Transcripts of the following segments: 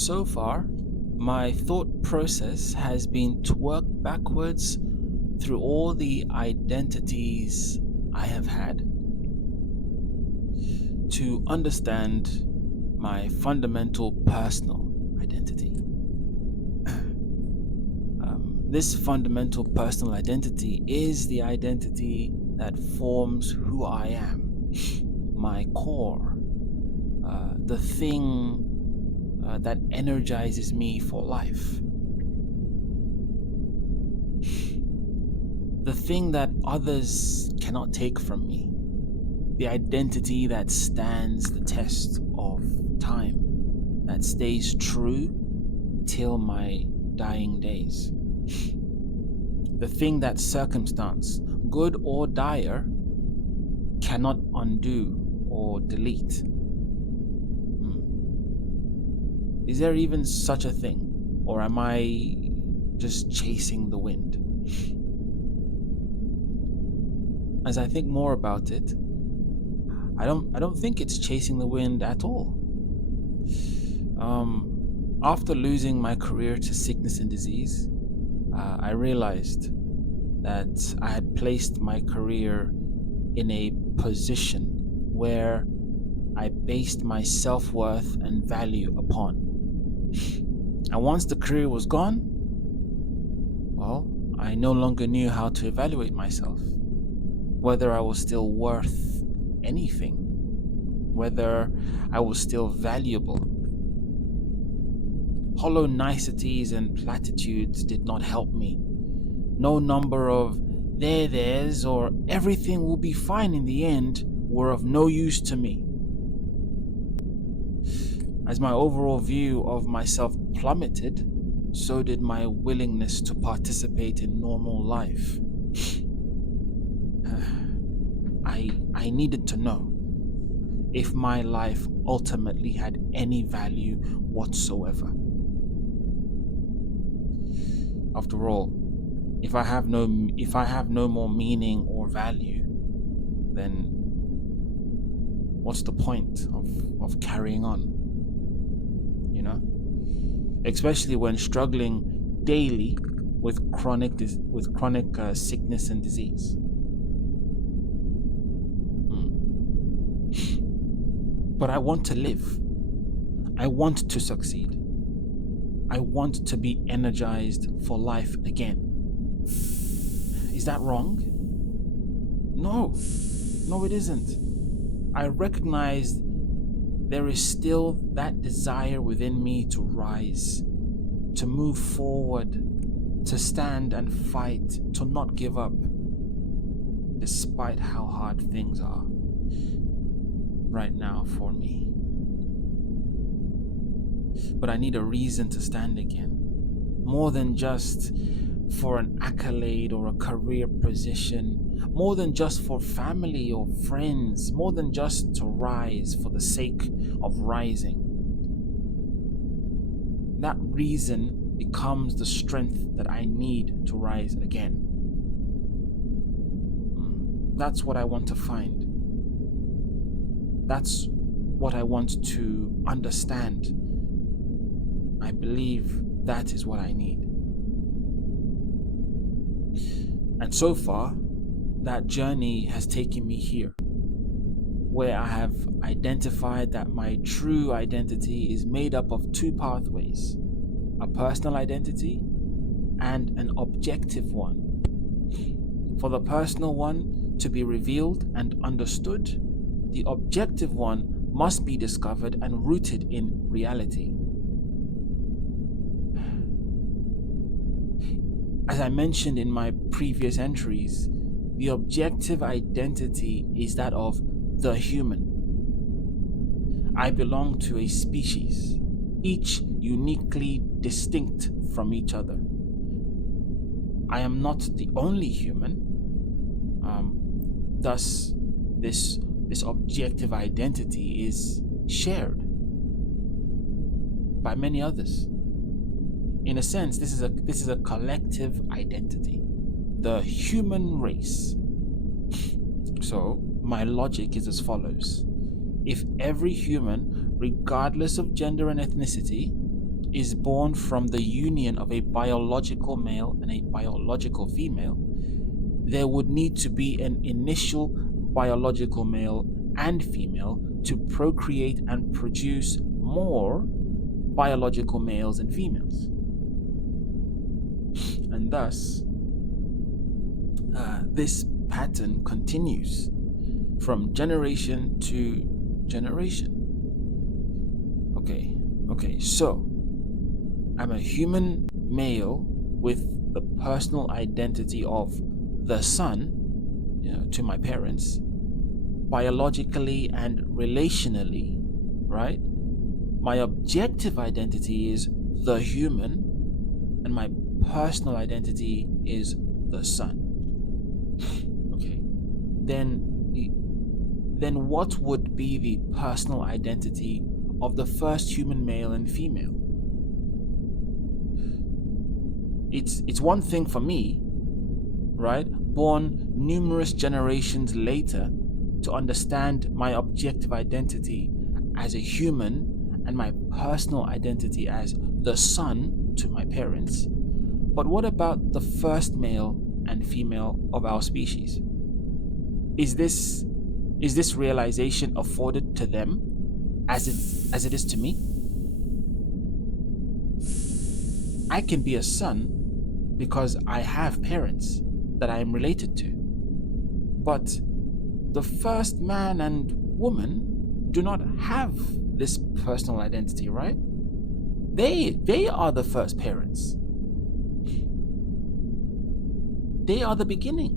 So far, my thought process has been to work backwards through all the identities I have had to understand my fundamental personal identity. This fundamental personal identity is the identity that forms who I am, my core, the thing that energizes me for life, the thing that others cannot take from me, the identity that stands the test of time, that stays true till my dying days. The thing that circumstance, good or dire, cannot undo or delete. Is there even such a thing? Or am I just chasing the wind? As I think more about it, I don't think it's chasing the wind at all. After losing my career to sickness and disease, I realized that I had placed my career in a position where I based my self-worth and value upon. And once the career was gone, well, I no longer knew how to evaluate myself, whether I was still worth anything, whether I was still valuable. Hollow niceties and platitudes did not help me. No number of there's or everything will be fine in the end were of no use to me. As my overall view of myself plummeted, so did my willingness to participate in normal life. I needed to know if my life ultimately had any value whatsoever. After all, if I have no more meaning or value, then what's the point of carrying on? You know? Especially when struggling daily with chronic sickness and disease. But I want to live. I want to succeed. I want to be energized for life again. Is that wrong? No, it isn't. I recognize there is still that desire within me to rise, to move forward, to stand and fight, to not give up, despite how hard things are right now for me. But I need a reason to stand again, more than just for an accolade or a career position, more than just for family or friends, more than just to rise for the sake of rising. That reason becomes the strength that I need to rise again. That's what I want to find. That's what I want to understand. I believe that is what I need. And so far, that journey has taken me here, where I have identified that my true identity is made up of two pathways: a personal identity and an objective one. For the personal one to be revealed and understood, the objective one must be discovered and rooted in reality. As I mentioned in my previous entries, the objective identity is that of the human. I belong to a species, each uniquely distinct from each other. I am not the only human. Thus, this objective identity is shared by many others. In a sense, this is a collective identity, the human race. So, my logic is as follows. If every human, regardless of gender and ethnicity, is born from the union of a biological male and a biological female, there would need to be an initial biological male and female to procreate and produce more biological males and females. And thus, this pattern continues from generation to generation. Okay, so I'm a human male with the personal identity of the son, to my parents, biologically and relationally, right? My objective identity is the human, and my personal identity is the son. Okay, then what would be the personal identity of the first human male and female? It's one thing for me, right, born numerous generations later, to understand my objective identity as a human and my personal identity as the son to my parents. But what about the first male and female of our species? Is this realization afforded to them as it is to me? I can be a son because I have parents that I am related to. But the first man and woman do not have this personal identity, right? They are the first parents. They are the beginning.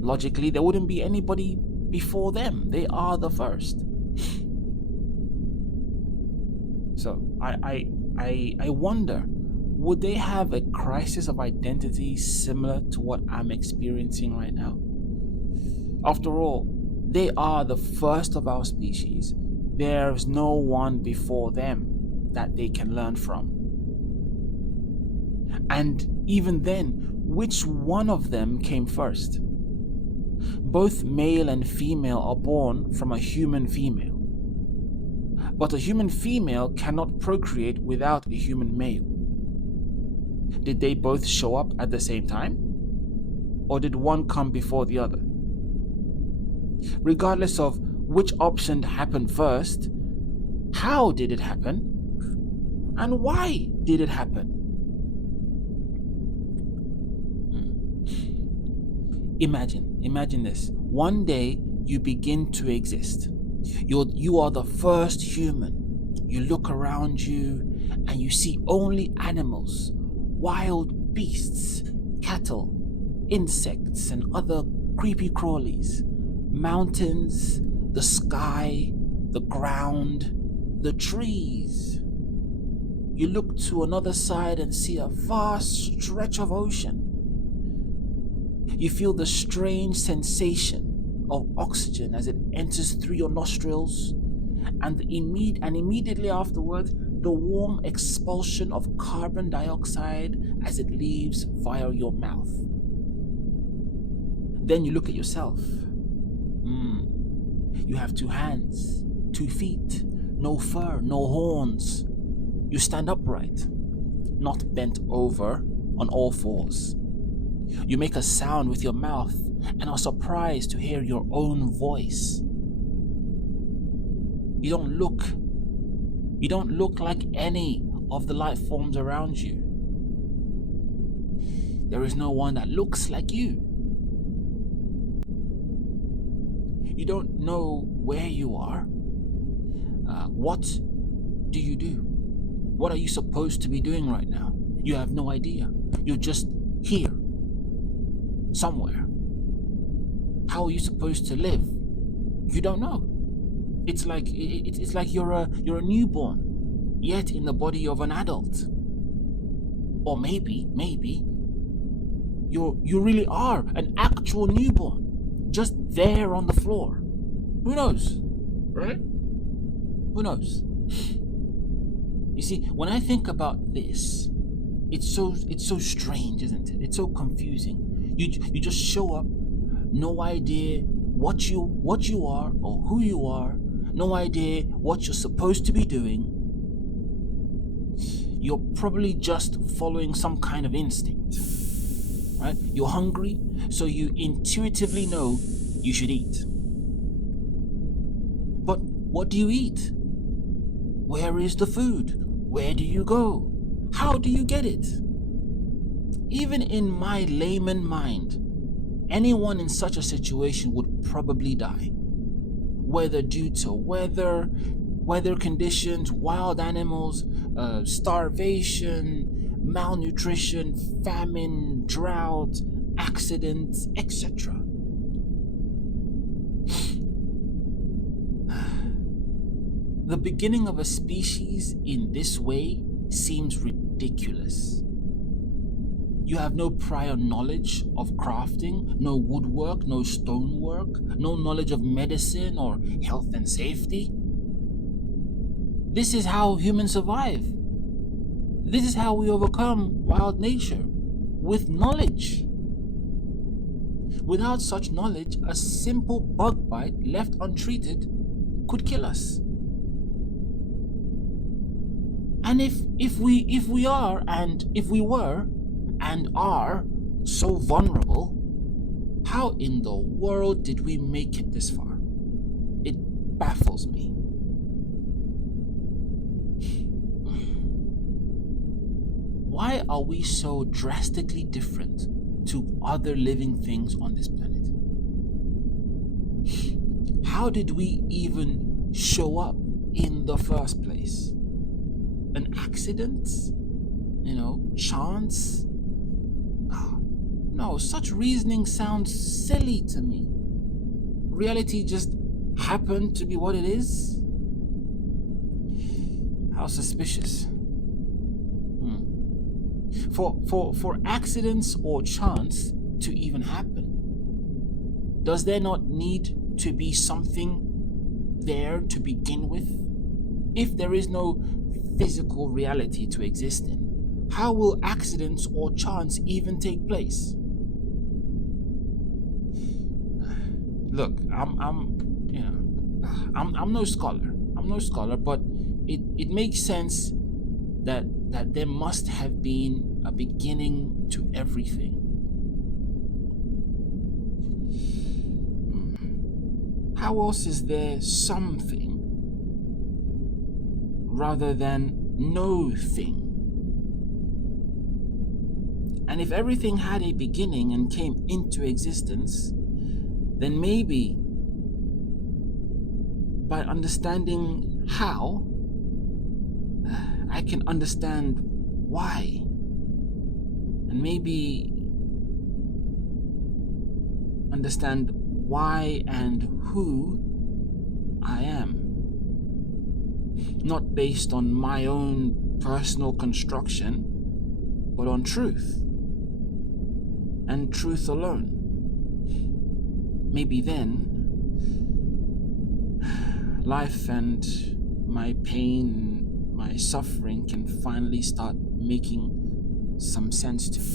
Logically, there wouldn't be anybody before them. They are the first. So I wonder, would they have a crisis of identity similar to what I'm experiencing right now? After all, they are the first of our species. There's no one before them that they can learn from. And even then, which one of them came first? Both male and female are born from a human female. But a human female cannot procreate without a human male. Did they both show up at the same time? Or did one come before the other? Regardless of which option happened first, how did it happen? And why did it happen? Imagine this. One day you begin to exist. You are the first human. You look around you and you see only animals, wild beasts, cattle, insects, and other creepy crawlies, mountains, the sky, the ground, the trees. You look to another side and see a vast stretch of ocean. You feel the strange sensation of oxygen as it enters through your nostrils, and immediately afterwards, the warm expulsion of carbon dioxide as it leaves via your mouth. Then you look at yourself. You have 2 hands, 2 feet, no fur, no horns. You stand upright, not bent over on all fours. You make a sound with your mouth and are surprised to hear your own voice. You don't look like any of the life forms around you. There is no one that looks like you. You don't know where you are. What do you do? What are you supposed to be doing right now? You have no idea. You're just here, somewhere. How are you supposed to live? You don't know. It's like you're a newborn, yet in the body of an adult. Or maybe you really are an actual newborn, just there on the floor. Who knows, right? Who knows? You see, when I think about this, it's so strange, isn't it? It's so confusing. You just show up, no idea what you are or who you are, no idea what you're supposed to be doing, you're probably just following some kind of instinct, right? You're hungry, so you intuitively know you should eat. But what do you eat? Where is the food? Where do you go? How do you get it? Even in my layman mind, anyone in such a situation would probably die. Whether due to weather conditions, wild animals, starvation, malnutrition, famine, drought, accidents, etc. The beginning of a species in this way seems ridiculous. You have no prior knowledge of crafting, no woodwork, no stonework, no knowledge of medicine or health and safety. This is how humans survive. This is how we overcome wild nature, with knowledge. Without such knowledge, a simple bug bite left untreated could kill us. And if we were and are so vulnerable, how in the world did we make it this far? It baffles me. Why are we so drastically different to other living things on this planet? How did we even show up in the first place? An accident? Chance? No, such reasoning sounds silly to me. Reality just happened to be what it is? How suspicious. For accidents or chance to even happen, does there not need to be something there to begin with? If there is no physical reality to exist in, how will accidents or chance even take place? Look, I'm no scholar. I'm no scholar, but it makes sense that there must have been a beginning to everything. How else is there something rather than no thing? And if everything had a beginning and came into existence, then maybe by understanding how, I can understand why, and maybe understand why and who I am. Not based on my own personal construction, but on truth, and truth alone. Maybe then, life and my pain, my suffering can finally start making some sense to me.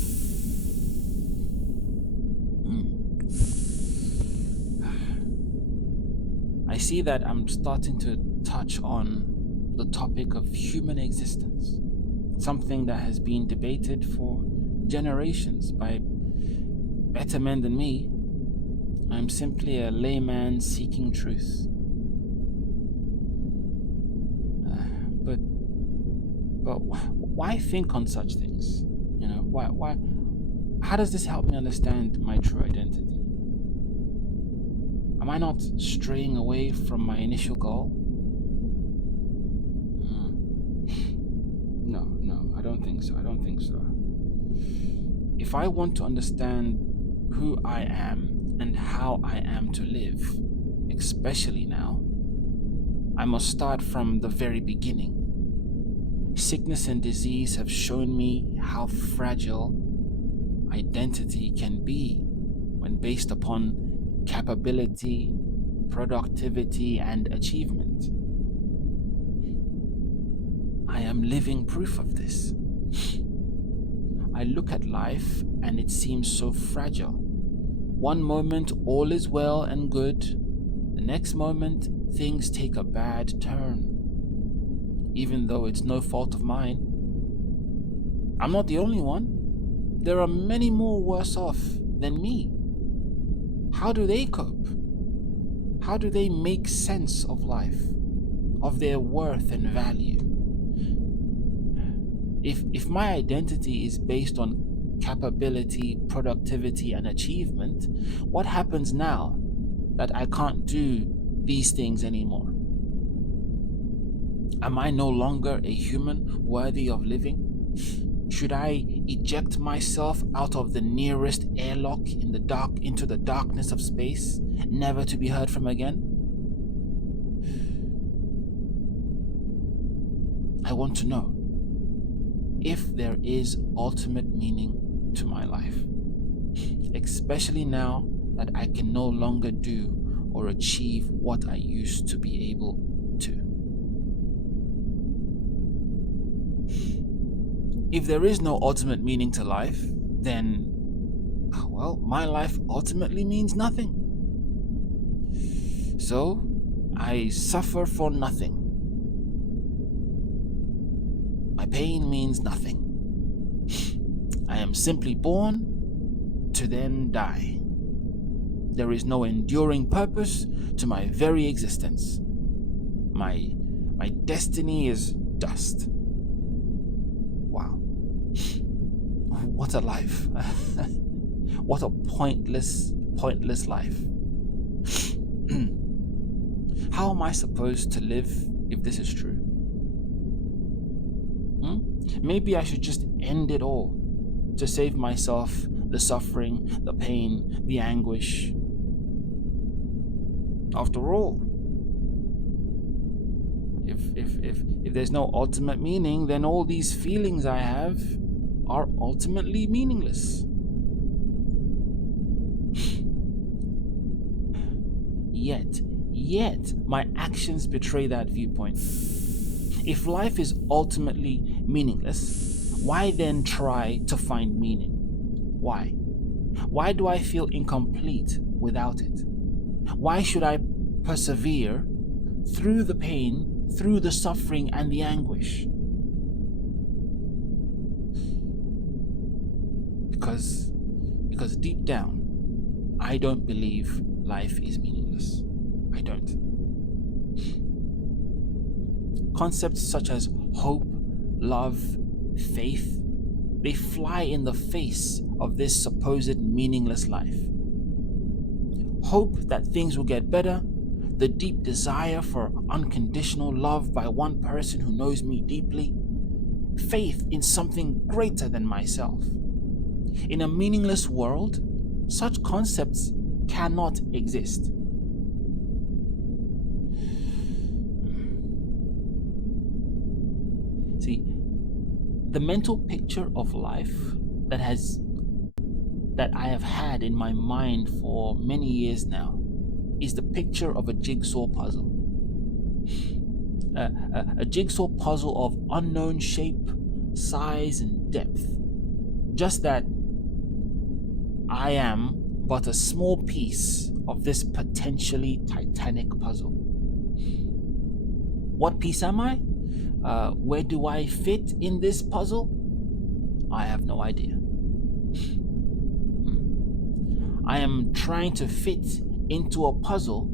I see that I'm starting to touch on the topic of human existence, something that has been debated for generations by better men than me. I'm simply a layman seeking truth. But why think on such things? Why? How does this help me understand my true identity? Am I not straying away from my initial goal? No, I don't think so. If I want to understand who I am and how I am to live, especially now, I must start from the very beginning. Sickness and disease have shown me how fragile identity can be when based upon capability, productivity, and achievement. I am living proof of this. I look at life and it seems so fragile. One moment all is well and good, the next moment things take a bad turn. Even though it's no fault of mine, I'm not the only one. There are many more worse off than me. How do they cope? How do they make sense of life, of their worth and value? If my identity is based on capability, productivity, and achievement, what happens now that I can't do these things anymore? Am I no longer a human worthy of living? Should I eject myself out of the nearest airlock in the dark into the darkness of space, never to be heard from again? I want to know if there is ultimate meaning to my life, especially now that I can no longer do or achieve what I used to be able to. If there is no ultimate meaning to life, then, well, my life ultimately means nothing. So, I suffer for nothing. My pain means nothing. I am simply born to then die. There is no enduring purpose to my very existence. My destiny is dust. Wow. What a life. What a pointless life. How am I supposed to live if this is true? Maybe I should just end it all to save myself the suffering, the pain, the anguish. After all, if there's no ultimate meaning, then all these feelings I have are ultimately meaningless. Yet, my actions betray that viewpoint. If life is ultimately meaningless, why then try to find meaning? Why? Why do I feel incomplete without it? Why should I persevere through the pain, through the suffering and the anguish? Because deep down, I don't believe life is meaningless. I don't. Concepts such as hope, love, faith, they fly in the face of this supposed meaningless life. Hope that things will get better, the deep desire for unconditional love by one person who knows me deeply, faith in something greater than myself. In a meaningless world, such concepts cannot exist. See, the mental picture of life that I have had in my mind for many years now is the picture of a jigsaw puzzle. A jigsaw puzzle of unknown shape, size, and depth. Just that I am but a small piece of this potentially titanic puzzle. What piece am I? Where do I fit in this puzzle? I have no idea. I am trying to fit into a puzzle,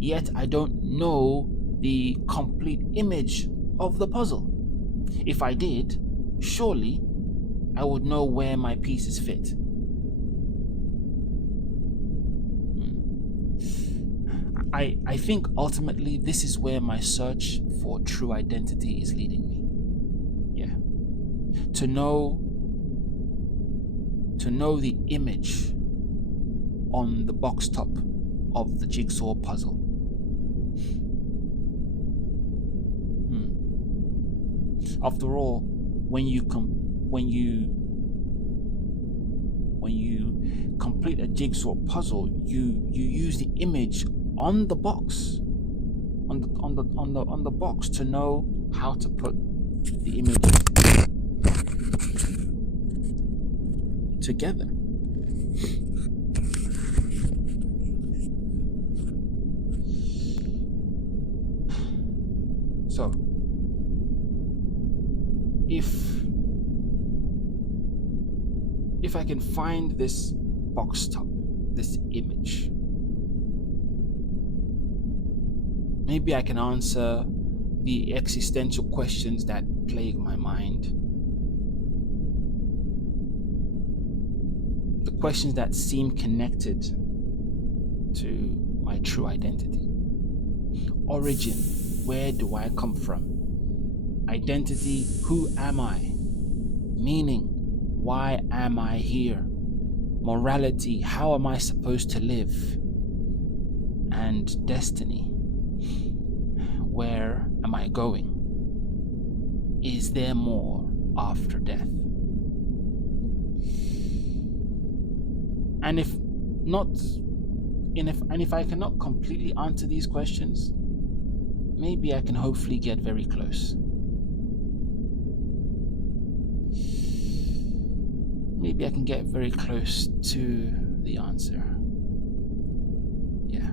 yet I don't know the complete image of the puzzle. If I did, surely I would know where my pieces fit. I think ultimately this is where my search for true identity is leading me. Yeah. To know the image on the box top of the jigsaw puzzle. After all, when you complete a jigsaw puzzle, you use the image on the box, on the box, to know how to put the image together. So, if if I can find this box top, this image, maybe I can answer the existential questions that plague my mind. The questions that seem connected to my true identity. Origin, where do I come from? Identity, who am I? Meaning, why am I here? Morality, how am I supposed to live? And destiny, where am I going? Is there more after death? And if I cannot completely answer these questions, maybe I can hopefully get very close. Maybe I can get very close to the answer. Yeah.